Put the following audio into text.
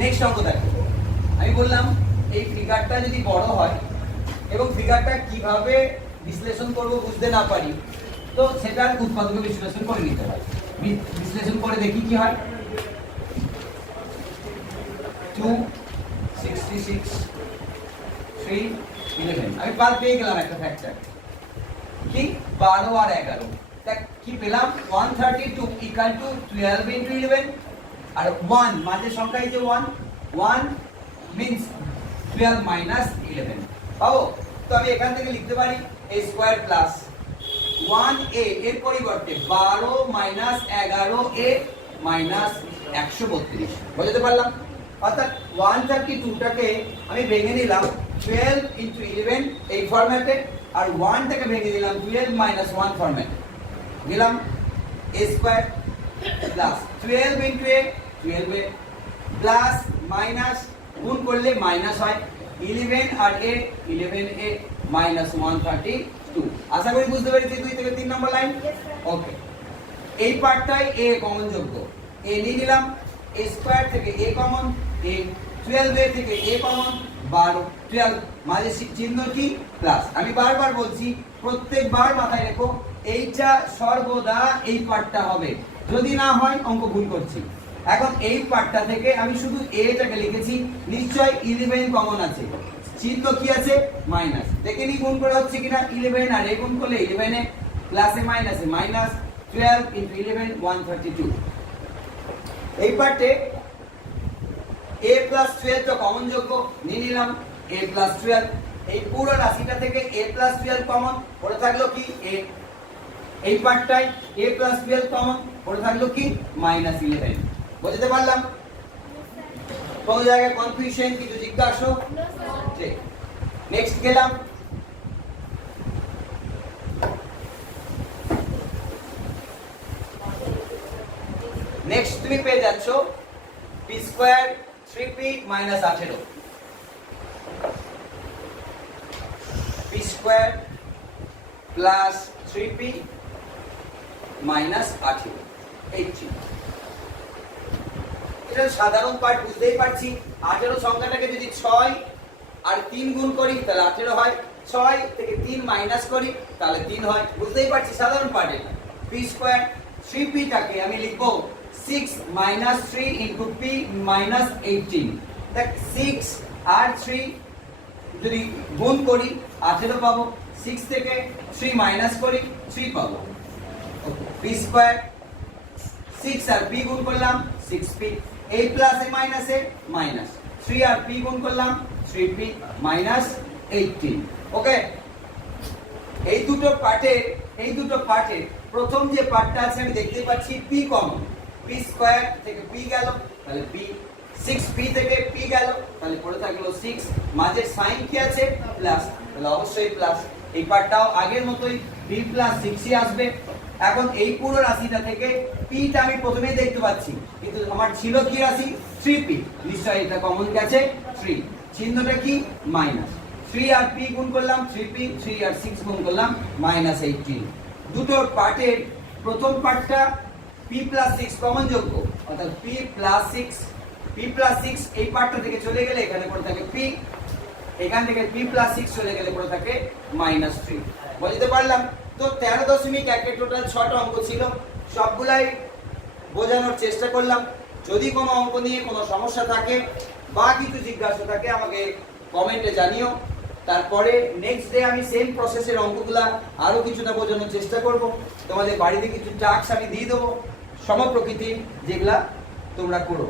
Next অঙ্ক দেখো, আমি বললাম এই ফিগারটা যদি বড় হয় এবং ফিগারটা কিভাবে বিশ্লেষণ করব বুঝতে না পারি, তো সেটার উৎপাদকে বিশ্লেষণ করে নিতে হয়। বিশ্লেষণ করে দেখি কি হয়। 2 66 3 11, আমি বাদ পেয়ে গেলাম একটা ফ্যাক্টর কি 12 আর 11, দেখ কি পেলাম 132 ইকুয়াল টু 12 ইনটু 11 আর 1 মাঝের সংখ্যা এই যে 1 1 মিন্স 12 মাইনাস 11 পাবো। তো আমি এখান থেকে লিখতে পারি a স্কয়ার প্লাস 1a এর পরিবর্তে 12 মাইনাস 11a মাইনাস 132 বুঝতে পারলাম। অর্থাৎ 132 টাকে আমি ভেঙে নিলাম 12 ইনটু 11 এই ফরম্যাটে, আর 1 টাকে ভেঙে দিলাম 12 মাইনাস 1 ফরম্যাটে, দিলাম a square plus 12 into a 12a plus minus গুণ করলে মাইনাস হয় 11 আর a 11a মাইনাস 132। আশা করি বুঝতে পেরেছি 2 থেকে 3 নম্বর লাইন। ওকে, এই পার্টটাই a কমন যোগ্য, a নিয়ে নিলাম, a স্কয়ার থেকে a কমন, a 12a থেকে a কমন, 12 12 মাঝে চিহ্ন কি প্লাস। আমি বারবার বলছি প্রত্যেকবার মাথায় রেখো এইটা সর্বদা এই পার্টটা হবে, যদি না হয় অঙ্ক ভুল করছি। এখন এই পার্টটা থেকে আমি শুধু এটাকে লিখেছি, নিশ্চয় 11 কমন আছে, চিহ্ন কি আছে মাইনাস, দেখে নি গুণ করে হচ্ছে কিনা 11 আর a গুণ করলে 11 এ প্লাসে মাইনাসে মাইনাস 12 ইনটু 11 132। এই পার্টে a প্লাস 12 তো কমন যোগ্য, নিয়ে নিলাম a প্লাস 12, এই পুরো রাশিটা থেকে a প্লাস 12 কমন, পড়ে থাকলো কি a, এই পার্টটায় a প্লাস 12 কমন, পড়ে থাকলো কি মাইনাস 11। বুঝতে পারলাম? কোন জায়গায় কনফিউশন কিছু জিজ্ঞাসা? ঠিক, নেক্সট গেলাম। নেক্সট তুমি পেয়ে যাচ্ছ p square 3p minus 18, p square plus 3p minus 18 18। এটা সাধারণ পার্ট, বুঝতেই পারছি। 18 সংখ্যাটাকে যদি 6 আর 3 গুণ করি তাহলে 18 হয়, 6 থেকে 3 মাইনাস করি তাহলে 3 হয়, বুঝতেই পারছি সাধারণ পার্ট এটা। p স্কয়ার 3p টাকে আমি লিখব 6 মাইনাস 3 ইনটু p মাইনাস 18। দেখ 6 আর 3 যদি গুণ করি 18 পাবো, 6 থেকে 3 মাইনাস করি 3 পাবো। p স্কয়ার 6 আর p গুণ করলাম 6p, a plus A minus A minus 3 আর p গুণ করলাম 3p মাইনাস 18। ওকে, এই দুটো পার্টে প্রথম যে পার্টটা আছে আমি দেখতে পাচ্ছি p কমন, p স্কয়ার থেকে p গেল তাহলে p, 6p থেকে p গেল তাহলে পড়ে থাকলো 6, মাঝের সাইন কি আছে প্লাস, তাহলে অবশ্যই প্লাস। এই পার্টটাও আগের মতোই p প্লাস 6ই আসবে। এখন এই পুরো রাশিটা থেকে p টা আমি প্রথমেই দেখতে পাচ্ছি, কিন্তু আমার ছিল কি রাশি 3p, নিশ্চয়ই এটা কমন গেছে 3, চিহ্নটা কি মাইনাস, 3 আর p গুণ করলাম 3p, 3 আর 6 গুণ করলাম মাইনাস 18। দুটো পার্টের প্রথম পার্টটা p প্লাস 6 কমন যোগ্য, অর্থাৎ p প্লাস 6 এই পার্টটা থেকে চলে গেলে এখানে পড়ে থাকে p, এখান থেকে p প্লাস 6 চলে গেলে পড়ে থাকে মাইনাস 3। বুঝতে পারলাম? তো 13.1 টোটাল 6টা অঙ্ক ছিল, সবগুলাই বোঝানোর চেষ্টা করলাম। যদি কোনো অঙ্ক নিয়ে কোনো সমস্যা থাকে বা কিছু জিজ্ঞাসা থাকে আমাকে কমেন্টে জানিও, তারপরে নেক্সট ডে আমি সেম প্রসেসের অঙ্কগুলা আরো কিছুটা বোঝানোর চেষ্টা করব। তোমাদের বাড়িতে কিছু টাস্ক আমি দিয়ে দেবো সমপ্রকৃতির, যেগুলা তোমরা করো।